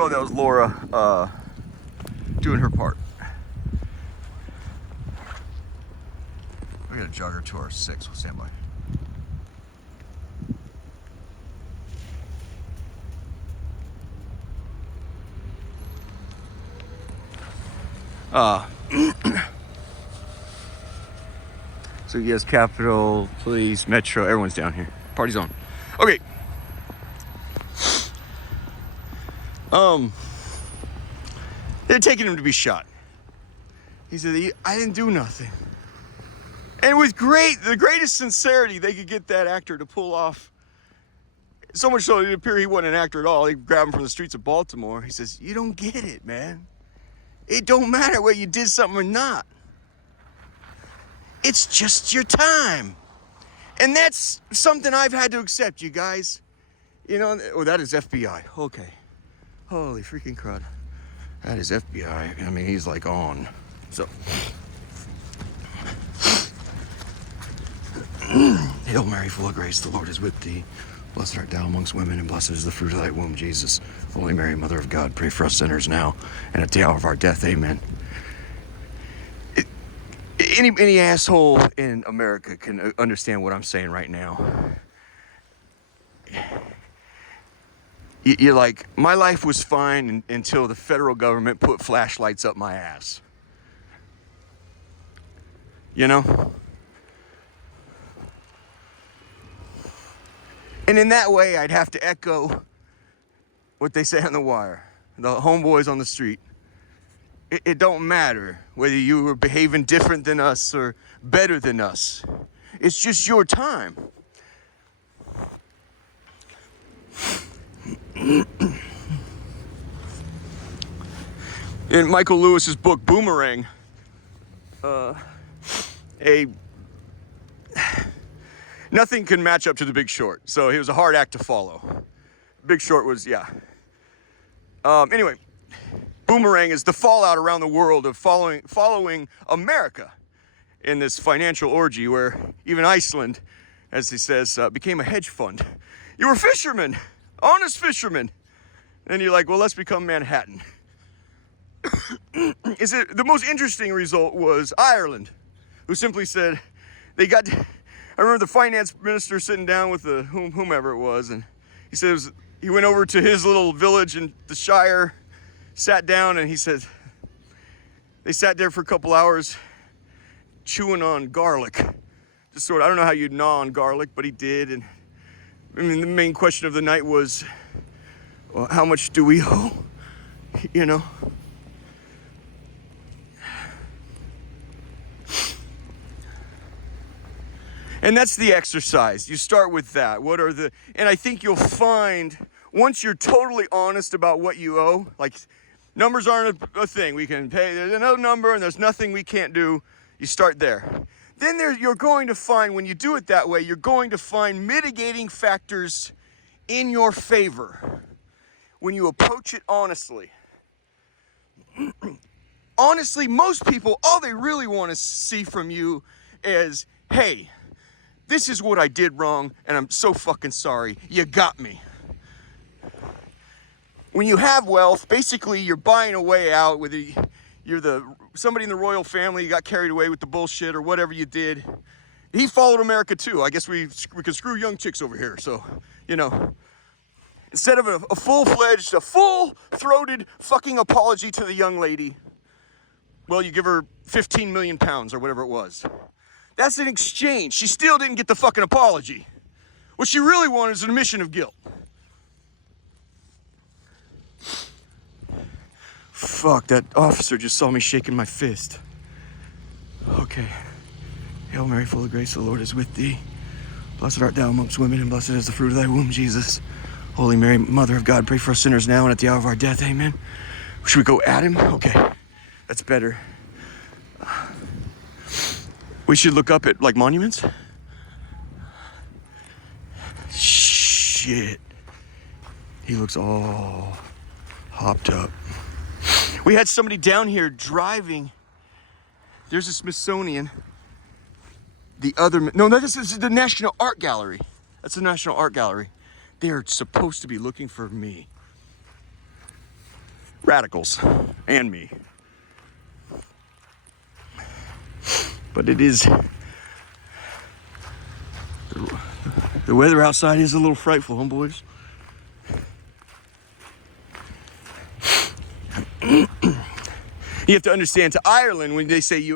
Well, that was Laura doing her part. We got a jogger to our 6. We'll stand by. So yes, Capitol, Police, Metro, everyone's down here. Party's on. Okay. They're taking him to be shot. He said, I didn't do nothing. And with the greatest sincerity they could get that actor to pull off. So much so it appeared he wasn't an actor at all. They grabbed him from the streets of Baltimore. He says, you don't get it, man. It don't matter whether you did something or not. It's just your time. And that's something I've had to accept, you guys. You know, oh, that is FBI. Okay. Holy freaking crud. That is FBI. I mean, he's like on. So. Hail Mary, full of grace, the Lord is with thee. Blessed art thou amongst women, and blessed is the fruit of thy womb, Jesus. Holy Mary, Mother of God, pray for us sinners now and at the hour of our death. Amen. Any asshole in America can understand what I'm saying right now. You're like, my life was fine until the federal government put flashlights up my ass. You know? And in that way, I'd have to echo what they say on The Wire. The homeboys on the street. It don't matter whether you were behaving different than us or better than us. It's just your time. In Michael Lewis's book, Boomerang, nothing can match up to The Big Short. So it was a hard act to follow. Big Short was, yeah. Anyway, Boomerang is the fallout around the world of following America in this financial orgy where even Iceland, as he says, became a hedge fund. You were fishermen, honest fishermen. And you're like, well, let's become Manhattan. The most interesting result was Ireland, who simply said, I remember the finance minister sitting down with whomever it was, and he says, he went over to his little village in the Shire, sat down, and he said, they sat there for a couple hours chewing on garlic. Just sort of, I don't know how you'd gnaw on garlic, but he did. And I mean, the main question of the night was, well, how much do we owe? You know? And that's the exercise. You start with that. And I think you'll find, once you're totally honest about what you owe, like numbers aren't a thing. We can pay, there's no number and there's nothing we can't do. You start there. Then you're going to find, when you do it that way, you're going to find mitigating factors in your favor when you approach it honestly. Honestly, most people, all they really want to see from you is, hey, this is what I did wrong, and I'm so fucking sorry. You got me. When you have wealth, basically you're buying a way out, whether you're somebody in the royal family, you got carried away with the bullshit or whatever you did. He followed America too. I guess we can screw young chicks over here. So, you know, instead of a full-fledged, a full-throated fucking apology to the young lady, well, you give her 15 million pounds or whatever it was. That's an exchange. She still didn't get the fucking apology. What she really wanted is an admission of guilt. Fuck, that officer just saw me shaking my fist. Okay. Hail Mary, full of grace, the Lord is with thee. Blessed art thou amongst women, and blessed is the fruit of thy womb, Jesus. Holy Mary, Mother of God, pray for us sinners now and at the hour of our death. Amen. Should we go at him? Okay. That's better. We should look up at, like, monuments. Shit. He looks all hopped up. We had somebody down here driving. There's a Smithsonian. This is the National Art Gallery. That's the National Art Gallery. They're supposed to be looking for me. radicals and me. But it is, the weather outside is a little frightful, homeboys. You have to understand, to Ireland, when they say I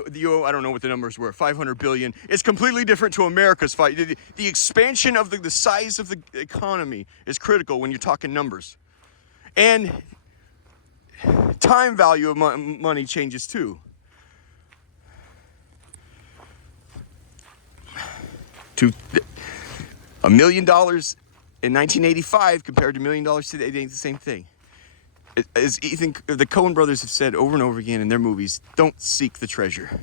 don't know what the numbers were, 500 billion, it's completely different to America's fight. The expansion of the size of the economy is critical when you're talking numbers. And time value of money changes too. To $1 million in 1985 compared to $1 million today, it ain't the same thing. As the Coen brothers have said over and over again in their movies, don't seek the treasure.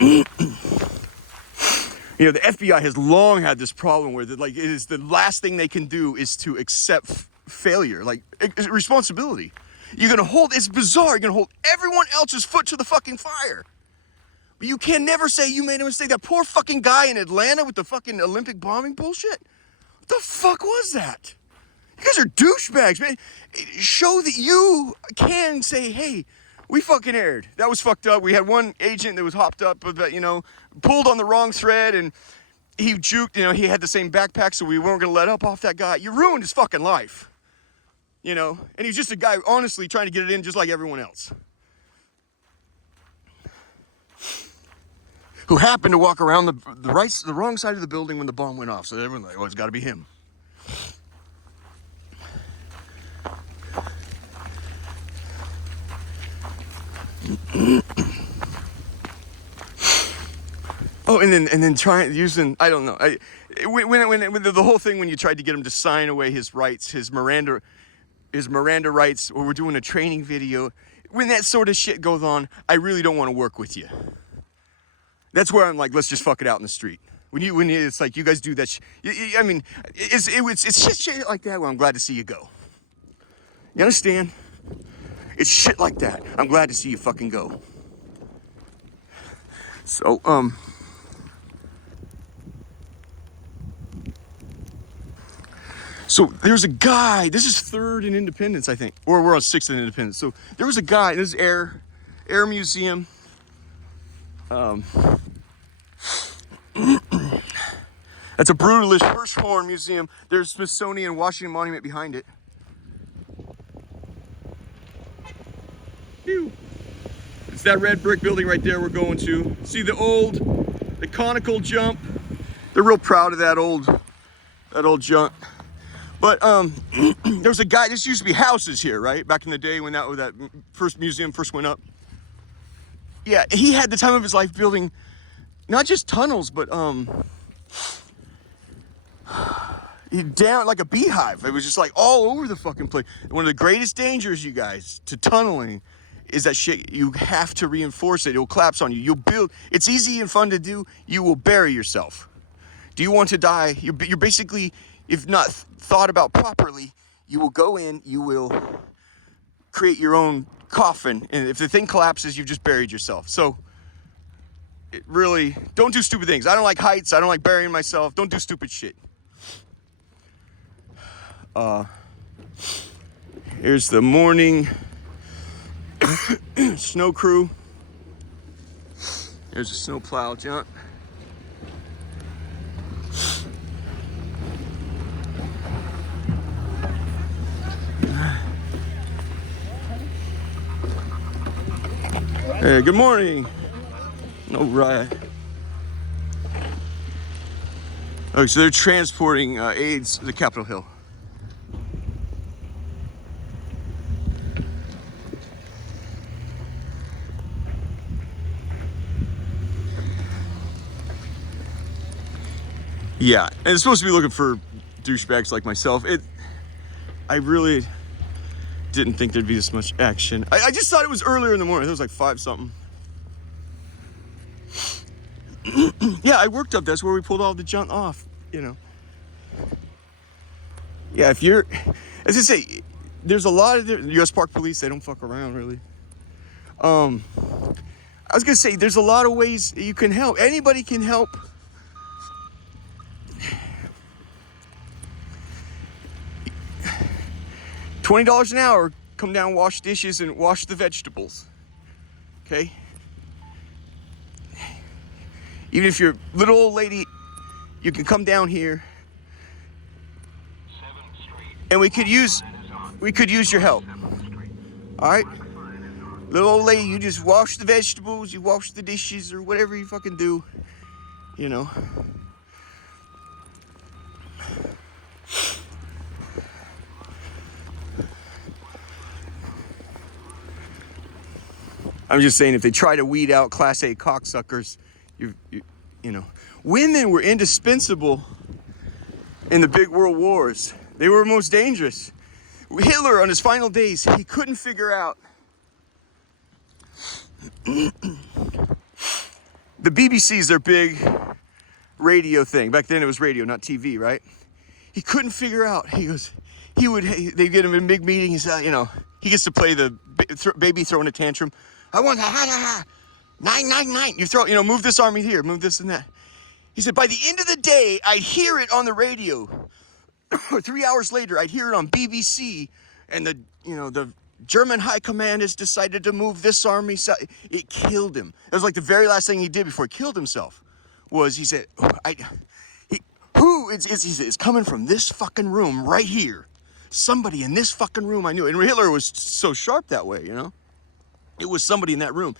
You know, the FBI has long had this problem where it is the last thing they can do is to accept failure, responsibility. You're gonna hold, it's bizarre, you're gonna hold everyone else's foot to the fucking fire. But you can never say you made a mistake. That poor fucking guy in Atlanta with the fucking Olympic bombing bullshit. What the fuck was that? You guys are douchebags, man. Show that you can say, hey, we fucking erred. That was fucked up. We had one agent that was hopped up, but pulled on the wrong thread, and he juked. He had the same backpack, so we weren't gonna let up off that guy. You ruined his fucking life. And he was just a guy, honestly, trying to get it in just like everyone else, who happened to walk around the wrong side of the building when the bomb went off. So everyone's like, oh, it's got to be him. Oh, and then trying using, I don't know. When the whole thing when you tried to get him to sign away his rights, his Miranda rights, or we're doing a training video. When that sort of shit goes on, I really don't want to work with you. That's where I'm like, let's just fuck it out in the street. When it's like you guys do that. It's shit like that where I'm glad to see you go. You understand? It's shit like that. I'm glad to see you fucking go. So So there's a guy. This is 3rd in Independence, I think, or we're on 6th in Independence. So there was a guy. This is Air Museum. That's a Brutalist Hirshhorn Museum. There's Smithsonian Washington Monument behind it. Phew. It's that red brick building right there we're going to. See the conical jump. They're real proud of that old jump. But there was a guy. This used to be houses here, right? Back in the day when that first museum first went up. Yeah, he had the time of his life building not just tunnels, but down like a beehive. It was just like all over the fucking place. One of the greatest dangers, you guys, to tunneling is that shit. You have to reinforce it. It'll collapse on you. You'll build. It's easy and fun to do. You will bury yourself. Do you want to die? You're basically, if not thought about properly, you will go in. You will create your own coffin, and if the thing collapses, you've just buried yourself. So it really, don't do stupid things. I don't like heights. I don't like burying myself. Don't do stupid shit. Here's the morning snow crew. There's a snow plow jump. Hey, good morning. All right. Okay, so they're transporting aids to the Capitol Hill. Yeah, and it's supposed to be looking for douchebags like myself. I really didn't think there'd be this much action. I just thought it was earlier in the morning. It was like 5 something. Yeah, I worked up. That's where we pulled all the junk off, Yeah, if you're, as I say, there's a lot of the U.S. Park Police. They don't fuck around, really. I was gonna say, there's a lot of ways you can help. Anybody can help. $20 an hour, come down, wash dishes, and wash the vegetables. Okay? Even if you're a little old lady, you can come down here, and we could use your help. All right? Little old lady, you just wash the vegetables, you wash the dishes, or whatever you fucking do, you know. I'm just saying, if they try to weed out Class A cocksuckers, you know. Women were indispensable in the big world wars. They were most dangerous. Hitler, on his final days, he couldn't figure out the BBC's their big radio thing. Back then it was radio, not TV, right? He couldn't figure out. They get him in a big meeting. He's, you know, he gets to play the baby throwing a tantrum. I want 999. You throw, you know, move this army here, move this and that. He said, by the end of the day, I'd hear it on the radio. 3 hours later, I'd hear it on BBC, and the German High Command has decided to move this army. So it killed him. It was like the very last thing he did before he killed himself. Was he said, it's coming from this fucking room right here. Somebody in this fucking room I knew. And Hitler was so sharp that way, you know. It was somebody in that room.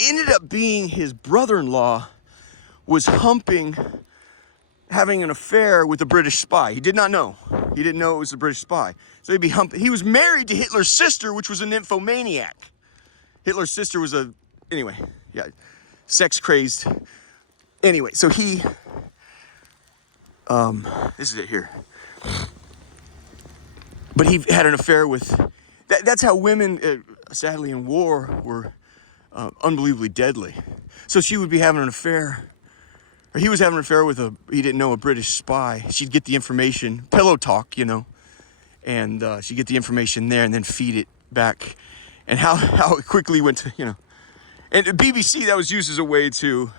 Ended up being his brother-in-law was having an affair with a British spy. He did not know. He didn't know it was a British spy. So he'd be humping. He was married to Hitler's sister, which was a nymphomaniac. Hitler's sister was sex crazed. Anyway, so he, this is it here. But he had an affair with, that's how women, sadly in war, were unbelievably deadly. So she would be having an affair, or he was having an affair with he didn't know, a British spy. She'd get the information, pillow talk, you know, and she'd get the information there and then feed it back. And how it quickly went to, you know. And BBC, that was used as a way to,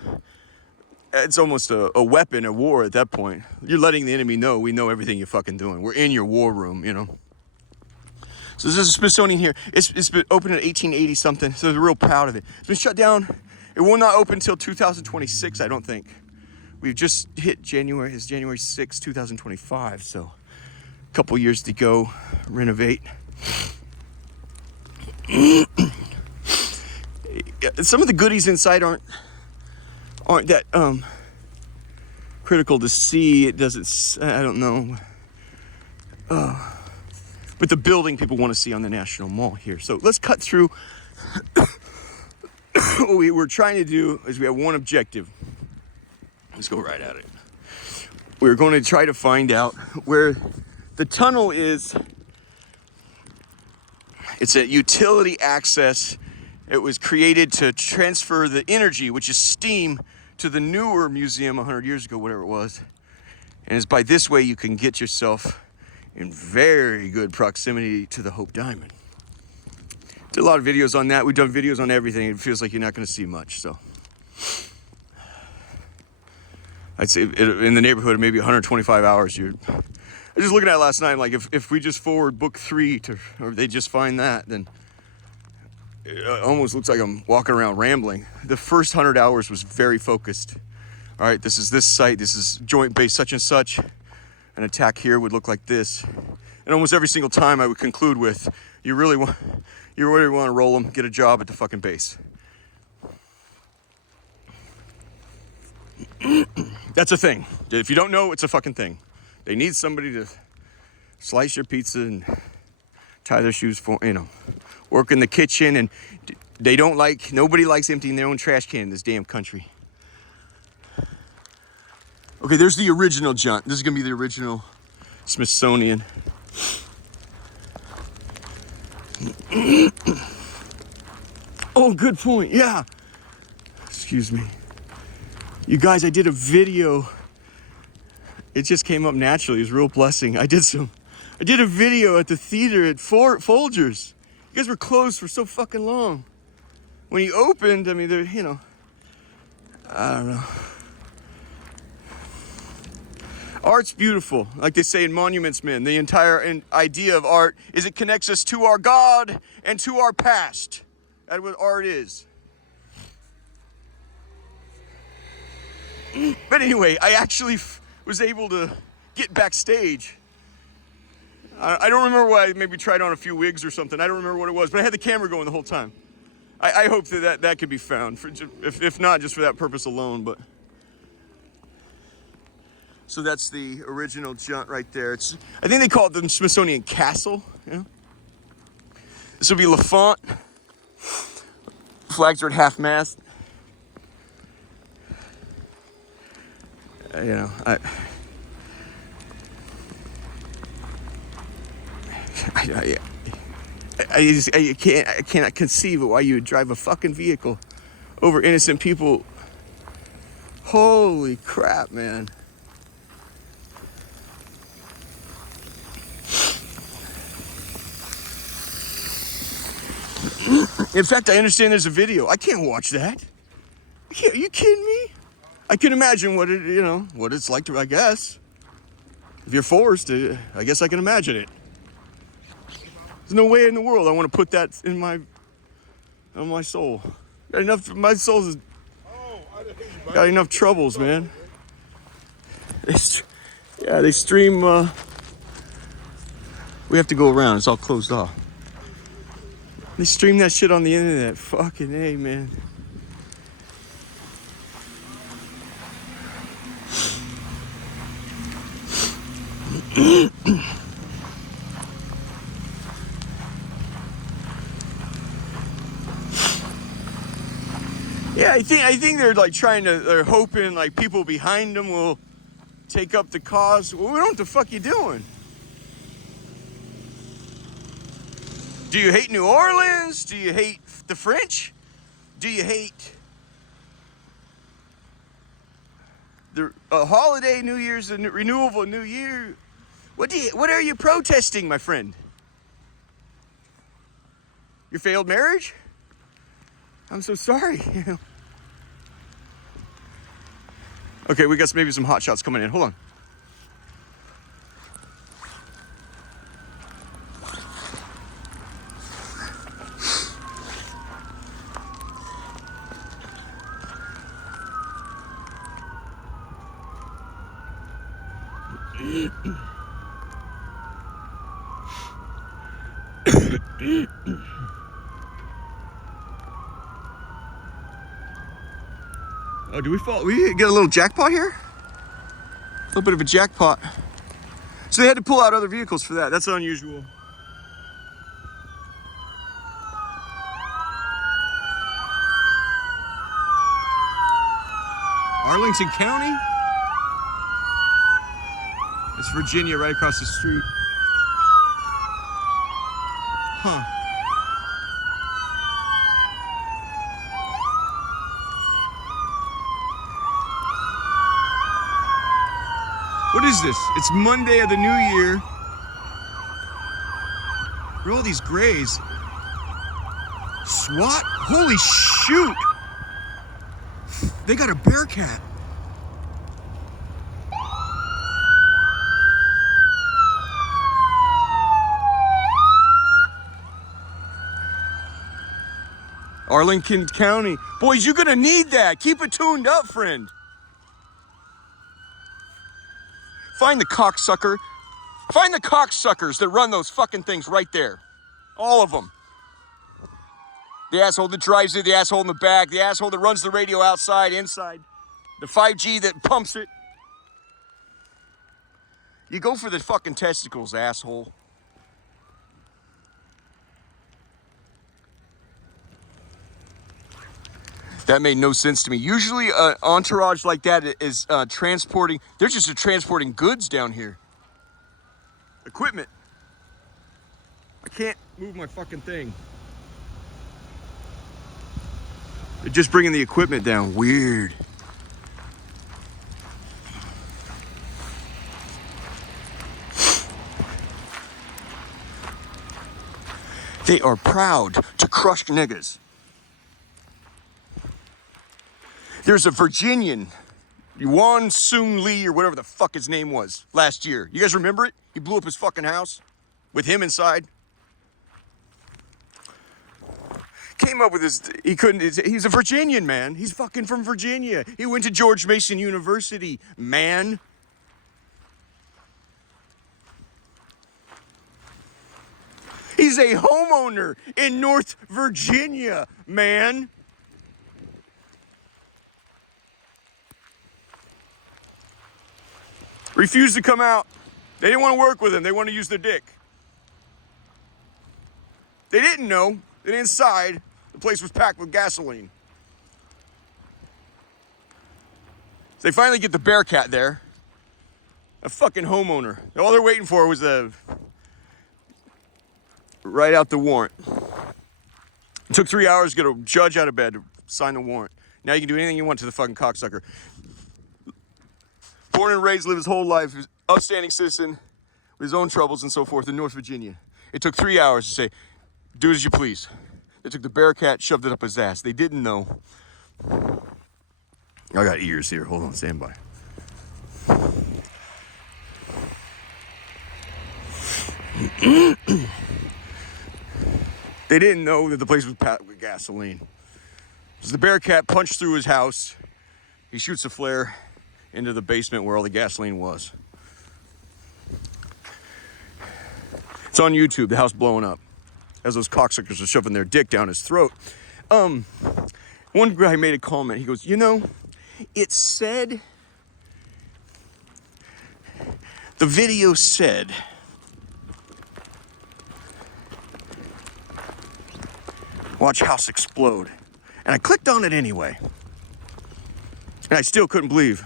it's almost a weapon at war at that point. You're letting the enemy know, we know everything you're fucking doing. We're in your war room, you know. So this is a Smithsonian here. It's been opened in 1880 something, so they're real proud of it. It's been shut down. It will not open until 2026, I don't think. We've just hit January 6, 2025, so a couple years to go, renovate. Some of the goodies inside aren't that critical to see. It doesn't, I don't know. But the building people want to see on the National Mall here. So let's cut through. What we were trying to do is we have one objective. Let's go right at it. We're going to try to find out where the tunnel is. It's a utility access. It was created to transfer the energy, which is steam, to the newer museum 100 years ago, whatever it was. And it's by this way you can get yourself in very good proximity to the Hope Diamond. Did a lot of videos on that. We've done videos on everything. It feels like you're not going to see much, so. I'd say in the neighborhood of maybe 125 hours. I was just looking at it last night, like if we just forward book 3 or they just find that, then it almost looks like I'm walking around rambling. The first 100 hours was very focused. All right, this is this site. This is joint base such and such. An attack here would look like this. And almost every single time I would conclude with, you really want to roll them, get a job at the fucking base. That's a thing. If you don't know, it's a fucking thing. They need somebody to slice your pizza and tie their shoes for, you know, work in the kitchen. And nobody likes emptying their own trash can in this damn country. Okay, there's the original John. This is gonna be the original Smithsonian. Oh, good point. Yeah. Excuse me. You guys, I did a video. It just came up naturally. It was a real blessing. I did a video at the theater at Folgers. You guys were closed for so fucking long. When you opened, I mean, they're, you know, I don't know. Art's beautiful. Like they say in Monuments Men, the entire idea of art is it connects us to our God and to our past. That's what art is. But anyway, I actually was able to get backstage. I don't remember why. I maybe tried on a few wigs or something. I don't remember what it was, but I had the camera going the whole time. I hope that could be found, if not just for that purpose alone. But so that's the original Junt right there. I think they call it the Smithsonian Castle. Yeah. This will be L'Enfant. Flags are at half mast. I cannot conceive of why you would drive a fucking vehicle over innocent people. Holy crap, man. In fact, I understand there's a video. I can't watch that. Are you kidding me? I can imagine what it's like to, I guess. If you're forced to, I guess I can imagine it. There's no way in the world I want to put that on my soul. My soul's got enough troubles, man. They stream, we have to go around, it's all closed off. They stream that shit on the internet, fucking A, man. Yeah, I think they're like they're hoping like people behind them will take up the cause. Well, what the fuck you doing? Do you hate New Orleans? Do you hate the French? Do you hate the holiday, New Year's, the renewal of a new year? What are you protesting, my friend? Your failed marriage? I'm so sorry. Okay, we got maybe some hot shots coming in. Hold on. Oh, do we fall? We get a little jackpot here? A little bit of a jackpot. So they had to pull out other vehicles for that. That's unusual. Arlington County? It's Virginia right across the street. Huh. What is this? It's Monday of the new year. Where are all these grays? SWAT? Holy shoot! They got a Bearcat. Arlington County. Boys, you're gonna need that. Keep it tuned up, friend. Find the cocksucker. Find the cocksuckers that run those fucking things right there. All of them. The asshole that drives it, the asshole in the back, the asshole that runs the radio outside, inside, the 5G that pumps it. You go for the fucking testicles, asshole. That made no sense to me. Usually an entourage like that is transporting, they're just transporting goods down here. Equipment. I can't move my fucking thing. They're just bringing the equipment down. Weird. They are proud to crush niggas. There's a Virginian Yuan Soon Lee or whatever the fuck his name was last year. You guys remember it? He blew up his fucking house with him inside. Came up with this, he's a Virginian, man. He's fucking from Virginia. He went to George Mason University, man. He's a homeowner in North Virginia, man. Refused to come out. They didn't want to work with him. They wanted to use their dick. They didn't know that inside the place was packed with gasoline. So they finally get the Bearcat there. A fucking homeowner. All they're waiting for was write out the warrant. It took 3 hours to get a judge out of bed to sign the warrant. Now you can do anything you want to the fucking cocksucker. Born and raised, lived his whole life, upstanding citizen with his own troubles and so forth in North Virginia. It took 3 hours to say, do as you please. They took the Bearcat, shoved it up his ass. They didn't know. I got ears here. Hold on, stand by. They didn't know that the place was packed with gasoline. As the Bearcat punched through his house, he shoots a flare into the basement where all the gasoline was. It's on YouTube, the house blowing up, as those cocksuckers are shoving their dick down his throat. One guy made a comment. He goes, you know, it said, the video said, watch house explode. And I clicked on it anyway. And I still couldn't believe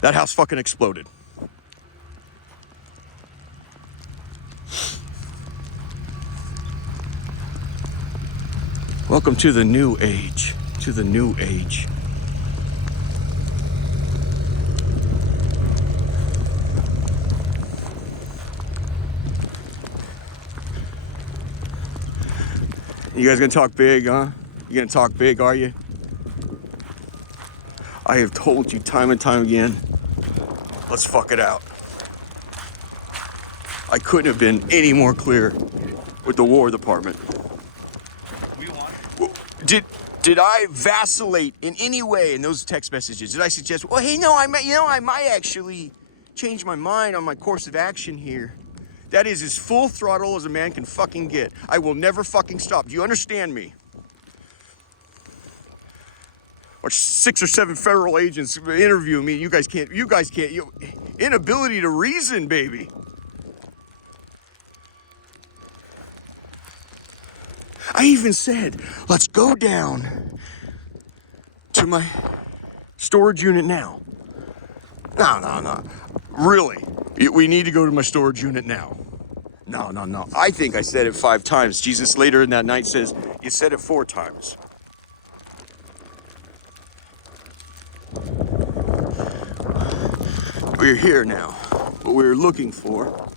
that house fucking exploded. Welcome to the new age. To the new age. You guys gonna talk big, huh? You gonna talk big, are you? I have told you time and time again, let's fuck it out. I couldn't have been any more clear with the War Department. Did I vacillate in any way in those text messages? Did I suggest, well, hey, no, I might actually change my mind on my course of action here? That is as full throttle as a man can fucking get. I will never fucking stop. Do you understand me? Or 6 or 7 federal agents interview me. You guys can't. Inability to reason, baby. I even said, let's go down to my storage unit now. No. Really? We need to go to my storage unit now. No. I think I said it 5 times. Jesus later in that night says, you said it 4 times. We're here now. What we were looking for.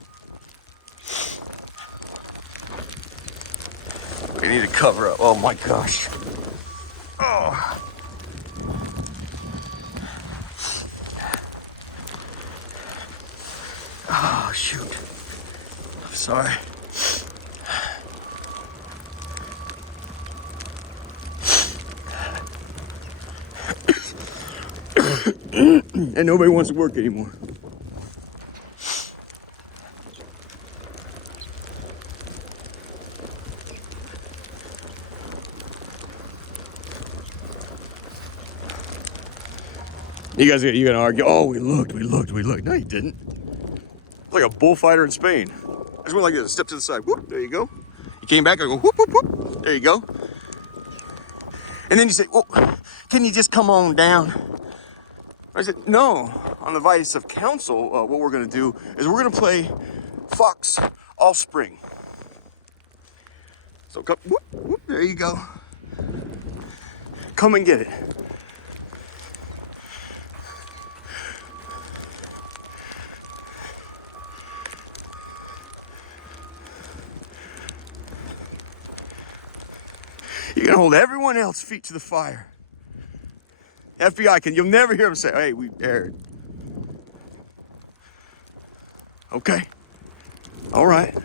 We need to cover up. Oh my gosh. Oh. Oh, shoot. Sorry. And nobody wants to work anymore. You gonna argue, oh, we looked. No, you didn't. Like a bullfighter in Spain. I just went like this, step to the side, whoop, there you go. You came back, I go, whoop, whoop, whoop, there you go. And then you say, well, can you just come on down? I said, no. On the advice of counsel, what we're gonna do is we're gonna play Fox all spring. So come, whoop, whoop, there you go. Come and get it. You're gonna hold everyone else feet to the fire. FBI, you'll never hear them say, hey, we aired. Okay. All right.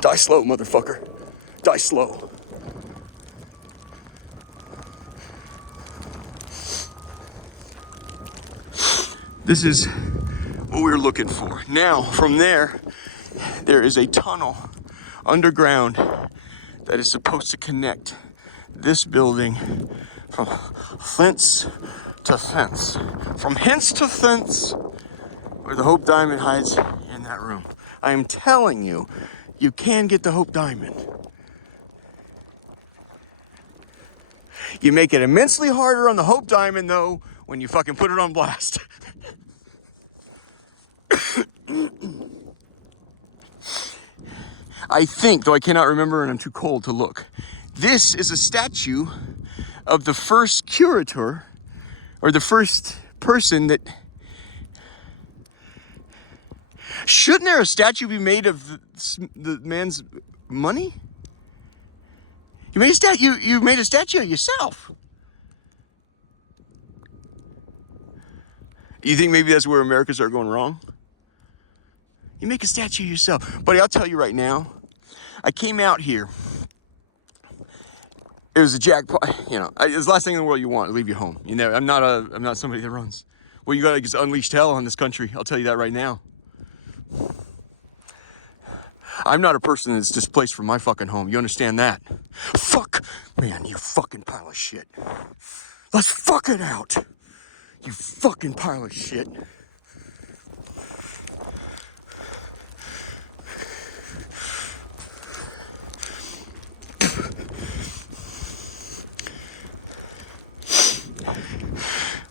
Die slow, motherfucker. Die slow. This is what we're looking for. Now, from there is a tunnel underground that is supposed to connect this building from fence to fence. From hints to fence, where the Hope Diamond hides in that room. I am telling you, you can get the Hope Diamond. You make it immensely harder on the Hope Diamond, though, when you fucking put it on blast. I think, though I cannot remember and I'm too cold to look, this is a statue of the first curator, or the first person that... Shouldn't there a statue be made of the man's money? You made a statue of yourself. You think maybe that's where America started going wrong? You make a statue of yourself. Buddy, I'll tell you right now, I came out here. It was a jackpot, you know. It's the last thing in the world you want to leave you home. You know, I'm not somebody that runs. Well, you gotta just unleash hell on this country. I'll tell you that right now. I'm not a person that's displaced from my fucking home. You understand that? Fuck, man, you fucking pile of shit. Let's fuck it out. You fucking pile of shit.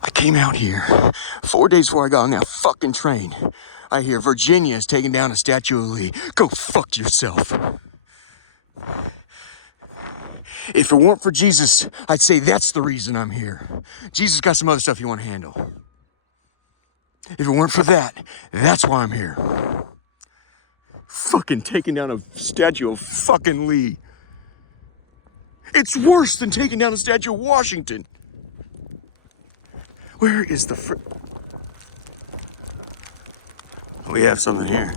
I came out here 4 days before I got on that fucking train. I hear Virginia is taking down a Statue of Lee. Go fuck yourself. If it weren't for Jesus, I'd say that's the reason I'm here. Jesus got some other stuff you want to handle. If it weren't for that, that's why I'm here. Fucking taking down a statue of fucking Lee. It's worse than taking down a statue of Washington. Where is the We have something here.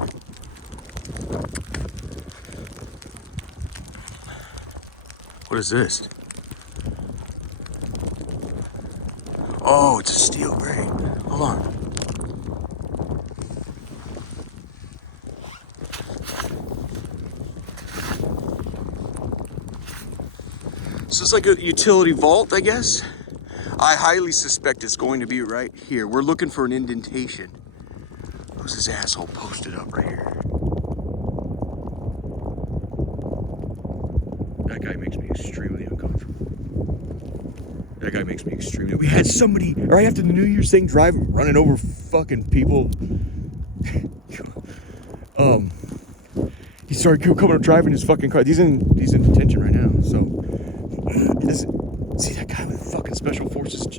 What is this? Oh, it's a steel grate. Hold on. So it's like a utility vault, I guess. I highly suspect it's going to be right here. We're looking for an indentation. Who's this asshole posted up right here? That guy makes me extremely uncomfortable. That guy makes me extremely... We had somebody right after the New Year's thing running over fucking people. He started coming up driving his fucking car. He's in detention right now, so... See that guy with fucking special forces?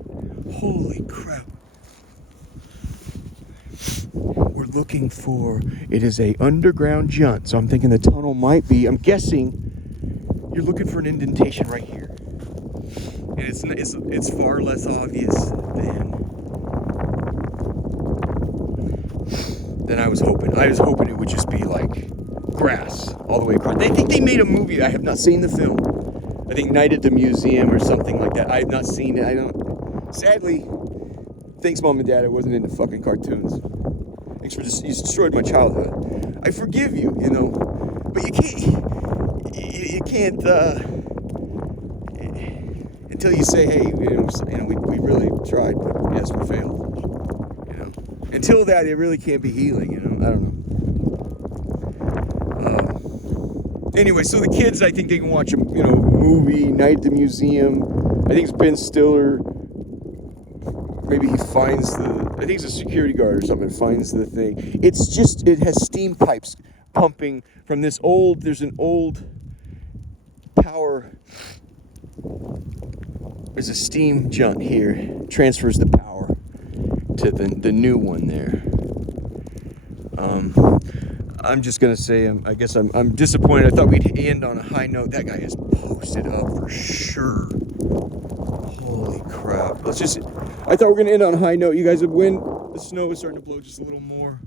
Holy crap. We're looking for, it is a underground junt, so I'm thinking the tunnel might be, I'm guessing you're looking for an indentation right here. And it's far less obvious than I was hoping. I was hoping it would just be like grass all the way across. I think they made a movie. I have not seen the film. I think Night at the Museum or something like that. I have not seen it. I don't. Sadly, thanks, Mom and Dad. I wasn't into fucking cartoons. Thanks for this. You destroyed my childhood. I forgive you, you know, but you can't. Until you say, hey, we really tried, but yes, we failed. You know, until that, it really can't be healing. You know, I don't know. Anyway, so the kids, I think they can watch a movie, Night at the Museum. I think it's Ben Stiller. Maybe he finds I think he's a security guard or something, finds the thing. It has steam pipes pumping from this there's an old power. There's a steam junt here, transfers the power to the new one there. I'm just gonna say, I guess I'm disappointed. I thought we'd end on a high note. That guy is posted up for sure. let's just, I thought we were going to end on a high note. You guys would win. The snow is starting to blow just a little more.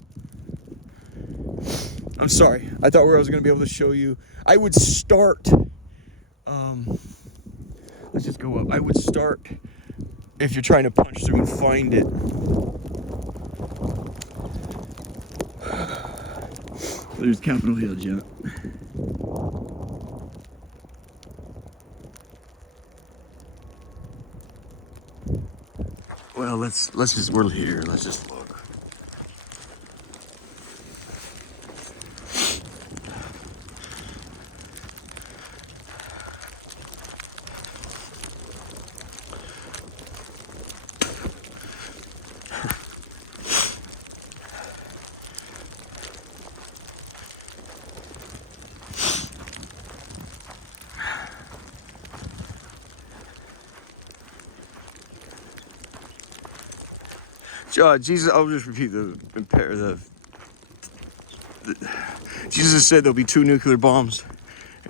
I'm sorry. I thought I was going to be able to show you. I would start, let's just go up. I would start, if you're trying to punch through and find it. There's Capitol Hill, John. Well, let's just, we're here. Let's just look. Jesus, I'll just repeat Jesus said there'll be 2 nuclear bombs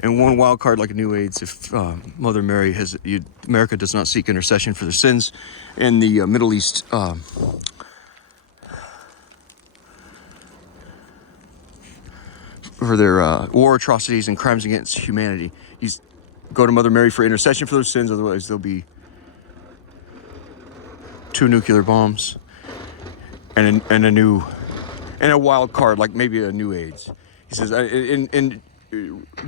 and 1 wild card like a new AIDS if Mother Mary America does not seek intercession for their sins in the Middle East. For their war atrocities and crimes against humanity. Go to Mother Mary for intercession for those sins, otherwise there'll be 2 nuclear bombs. And a wild card, like maybe a new AIDS. He says, in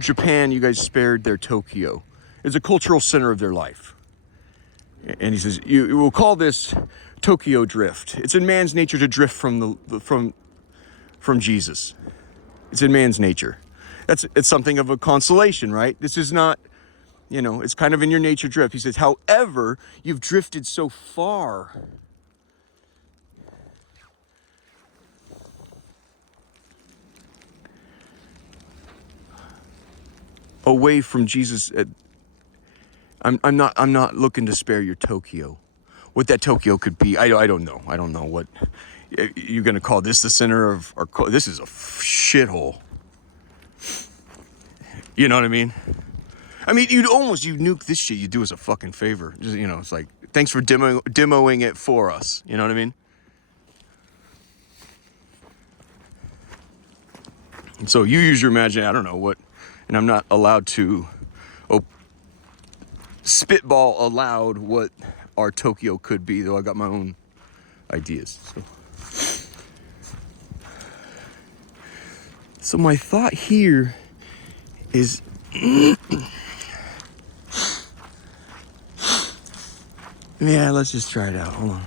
Japan, you guys spared their Tokyo. It's a cultural center of their life. And he says, you will call this Tokyo drift. It's in man's nature to drift from Jesus. It's in man's nature. It's something of a consolation, right? This is not, it's kind of in your nature drift. He says, however, you've drifted so far away from Jesus. I'm not looking to spare your Tokyo. What that Tokyo could be, I don't know. I don't know what you're gonna call this. The center of our. This is a shithole. You know what I mean? I mean, you nuke this shit. You do us a fucking favor. Just, it's like, thanks for demoing it for us. You know what I mean? And so you use your imagination. I don't know what. And I'm not allowed to spitball aloud what our Tokyo could be, though I got my own ideas. So my thought here is yeah, let's just try it out. Hold on.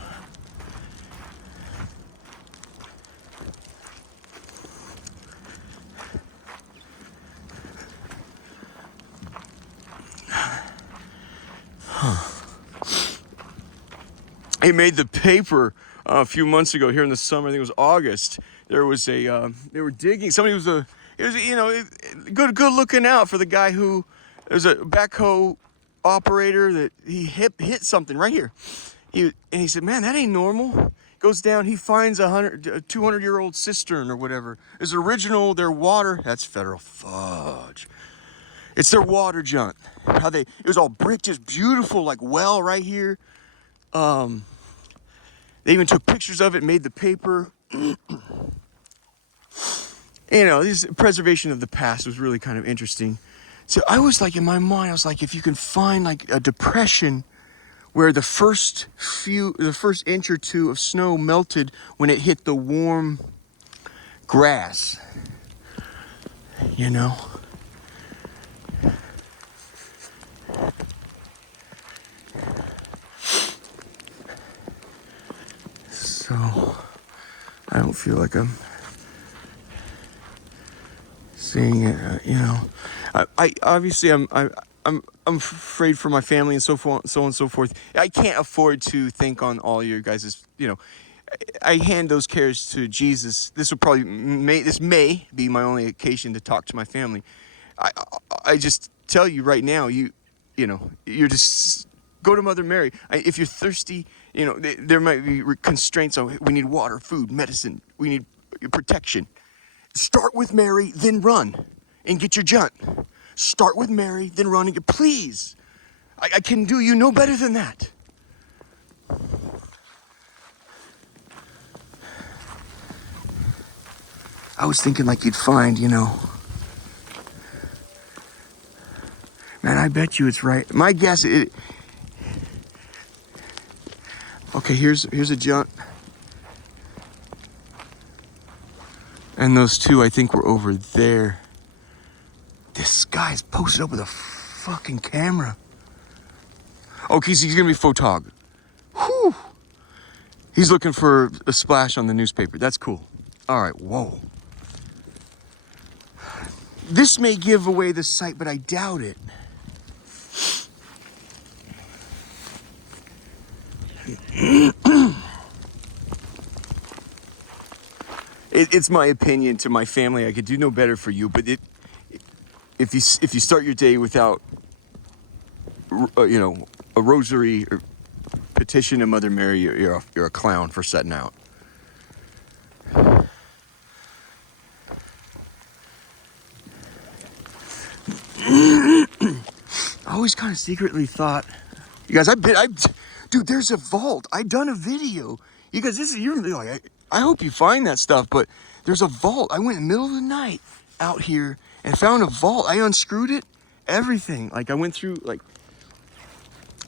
He made the paper a few months ago here in the summer. I think it was August. There was they were digging. Somebody good looking out for the guy who, there's a backhoe operator that he hit something right here. He said, man, that ain't normal. Goes down, he finds a 200-year-old cistern or whatever. It's original, their water, that's federal fudge. It's their water junk. It was all brick, just beautiful, like well right here. They even took pictures of it, made the paper. This preservation of the past was really kind of interesting. So I was like, in my mind, I was like, if you can find like a depression where the first inch or 2 of snow melted when it hit the warm grass, So I don't feel like I'm seeing it. I obviously I'm afraid for my family and so on and so forth. I can't afford to think on all your guys'. I hand those cares to Jesus. This may be my only occasion to talk to my family. I just tell you right now, you're just go to Mother Mary. If you're thirsty, there might be constraints on, we need water, food, medicine, we need protection. Start with Mary, then run and get your junk. Start with Mary, then run and get, please. I can do you no better than that. I was thinking like you'd find, you know. Man, I bet you it's right. My guess, okay, here's a junk. And those two, I think, were over there. This guy's posted up with a fucking camera. Okay, so he's gonna be photog. Whew. He's looking for a splash on the newspaper. That's cool. All right, whoa. This may give away the site, but I doubt it. It's my opinion to my family. I could do no better for you, but if you start your day without, you know, a rosary or petition to Mother Mary, you're a clown for setting out. I always kind of secretly thought, you guys, dude, there's a vault. I've done a video. You guys, you're like, I hope you find that stuff, but there's a vault. I went in the middle of the night out here and found a vault. I unscrewed it, everything. Like I went through, like,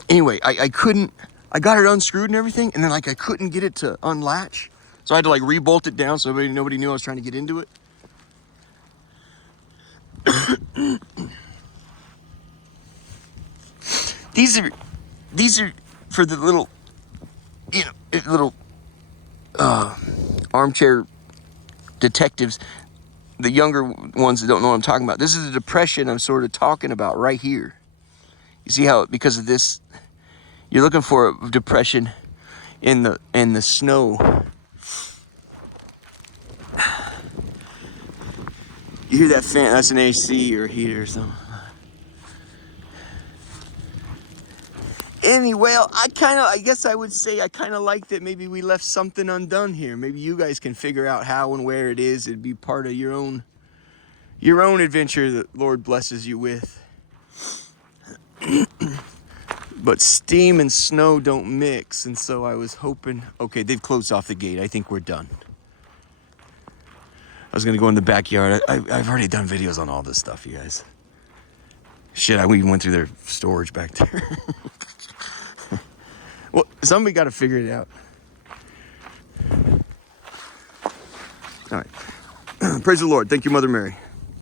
anyway, I got it unscrewed and everything, and then like I couldn't get it to unlatch. So I had to like rebolt it down so nobody knew I was trying to get into it. These are for the little, you know, little armchair detectives, the younger ones that don't know what I'm talking about. This is the depression I'm sort of talking about right here. You see how, because of this, you're looking for a depression in the snow. You hear that fan? That's an AC or heater or something. Anyway, I guess I would say I kind of like that maybe we left something undone here. Maybe you guys can figure out how and where it is. It'd be part of your own adventure that Lord blesses you with. But steam and snow don't mix, and so I was hoping, okay, they've closed off the gate. I think we're done. I was gonna go in the backyard. I've already done videos on all this stuff, you guys. Shit, we even went through their storage back there. Well, somebody got to figure it out. All right. Praise the Lord. Thank you, Mother Mary.